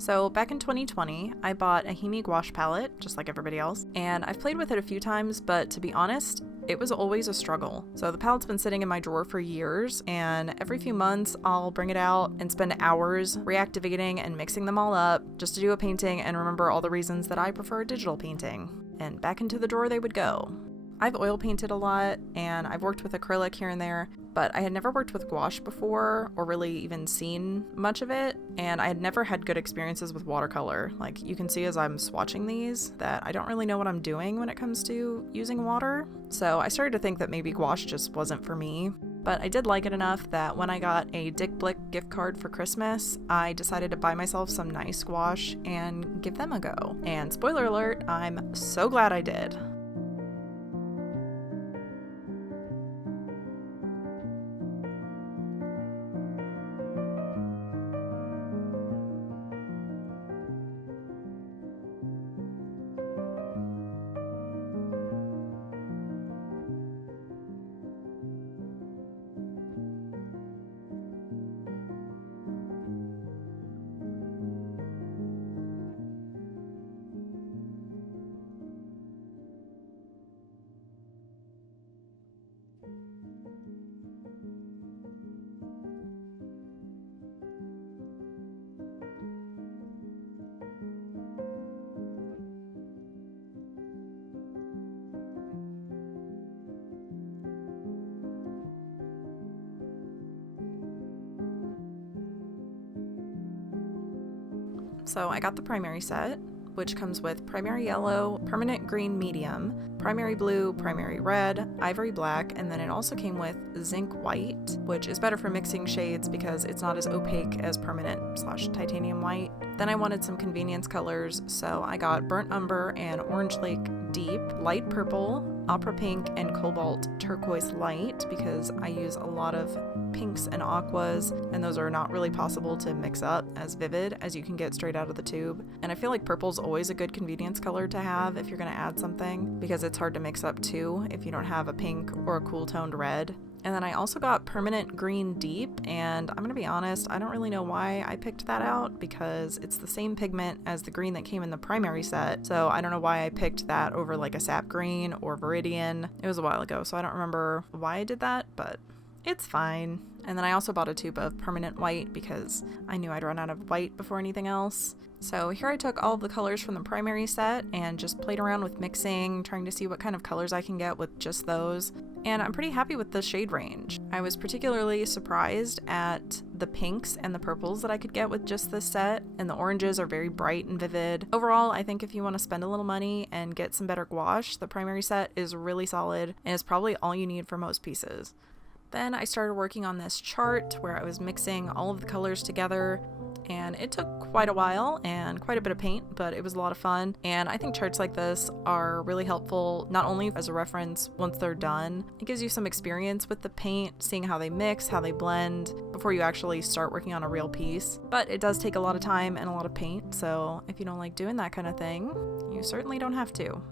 So back in 2020, I bought a Himi gouache palette, just like everybody else, and I've played with it a few times, but to be honest, it was always a struggle. So the palette's been sitting in my drawer for years, and every few months I'll bring it out and spend hours reactivating and mixing them all up just to do a painting and remember all the reasons that I prefer digital painting. And back into the drawer they would go. I've oil painted a lot, and I've worked with acrylic here and there, but I had never worked with gouache before, or really even seen much of it, and I had never had good experiences with watercolor. Like, you can see as I'm swatching these that I don't really know what I'm doing when it comes to using water, so I started to think that maybe gouache just wasn't for me. But I did like it enough that when I got a Dick Blick gift card for Christmas, I decided to buy myself some nice gouache and give them a go. And spoiler alert, I'm so glad I did. So I got the primary set, which comes with primary yellow, permanent green medium, primary blue, primary red, ivory black, and then it also came with zinc white, which is better for mixing shades because it's not as opaque as permanent/titanium white. Then I wanted some convenience colors, so I got burnt umber and orange lake deep, light purple, opera pink, and cobalt turquoise light because I use a lot of pinks and aquas, and those are not really possible to mix up as vivid as you can get straight out of the tube. And I feel like purple's always a good convenience color to have if you're going to add something, because it's hard to mix up too if you don't have a pink or a cool toned red. And then I also got permanent green deep, and I'm going to be honest, I don't really know why I picked that out because it's the same pigment as the green that came in the primary set, so I don't know why I picked that over like a sap green or Viridian. It was a while ago, so I don't remember why I did that, but it's fine. And then I also bought a tube of permanent white because I knew I'd run out of white before anything else. So here I took all of the colors from the primary set and just played around with mixing, trying to see what kind of colors I can get with just those. And I'm pretty happy with the shade range. I was particularly surprised at the pinks and the purples that I could get with just this set, and the oranges are very bright and vivid. Overall, I think if you want to spend a little money and get some better gouache, the primary set is really solid and is probably all you need for most pieces. Then I started working on this chart where I was mixing all of the colors together, and it took quite a while and quite a bit of paint, but it was a lot of fun. And I think charts like this are really helpful, not only as a reference once they're done, it gives you some experience with the paint, seeing how they mix, how they blend, before you actually start working on a real piece. But it does take a lot of time and a lot of paint, so if you don't like doing that kind of thing, you certainly don't have to.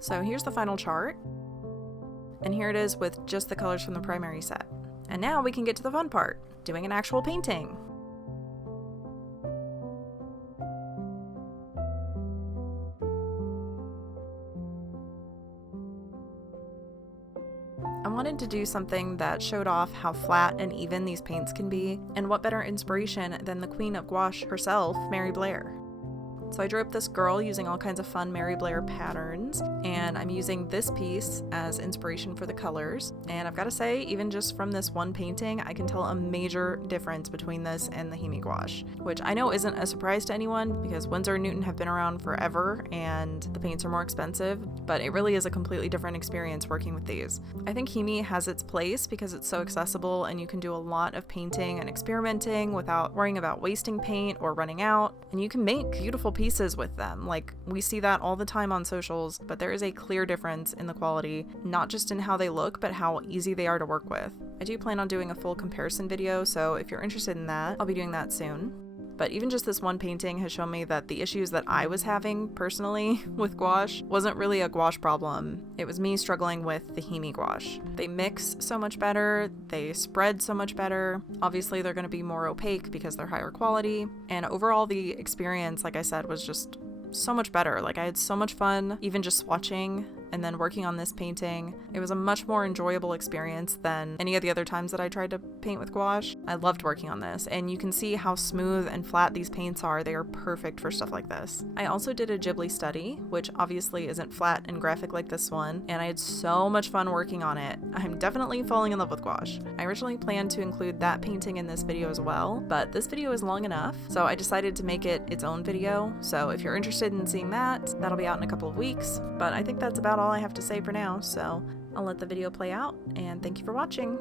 So here's the final chart, and here it is with just the colors from the primary set. And now we can get to the fun part, doing an actual painting. I wanted to do something that showed off how flat and even these paints can be, and what better inspiration than the Queen of Gouache herself, Mary Blair. So I drew up this girl using all kinds of fun Mary Blair patterns, and I'm using this piece as inspiration for the colors. And I've got to say, even just from this one painting, I can tell a major difference between this and the Himi gouache, which I know isn't a surprise to anyone because Winsor and Newton have been around forever and the paints are more expensive, but it really is a completely different experience working with these. I think Himi has its place because it's so accessible and you can do a lot of painting and experimenting without worrying about wasting paint or running out, and you can make beautiful pieces with them. Like, we see that all the time on socials, but there is a clear difference in the quality, not just in how they look, but how easy they are to work with. I do plan on doing a full comparison video, so if you're interested in that, I'll be doing that soon. But even just this one painting has shown me that the issues that I was having personally with gouache wasn't really a gouache problem. It was me struggling with the Himi gouache. They mix so much better, they spread so much better. Obviously they're going to be more opaque because they're higher quality. And overall the experience, like I said, was just so much better. Like, I had so much fun even just swatching and then working on this painting. It was a much more enjoyable experience than any of the other times that I tried to paint with gouache. I loved working on this, and you can see how smooth and flat these paints are. They are perfect for stuff like this. I also did a Ghibli study, which obviously isn't flat and graphic like this one, and I had so much fun working on it. I'm definitely falling in love with gouache. I originally planned to include that painting in this video as well, but this video is long enough, so I decided to make it its own video. So if you're interested in seeing that, that'll be out in a couple of weeks. But I think that's about all I have to say for now, so I'll let the video play out, and thank you for watching.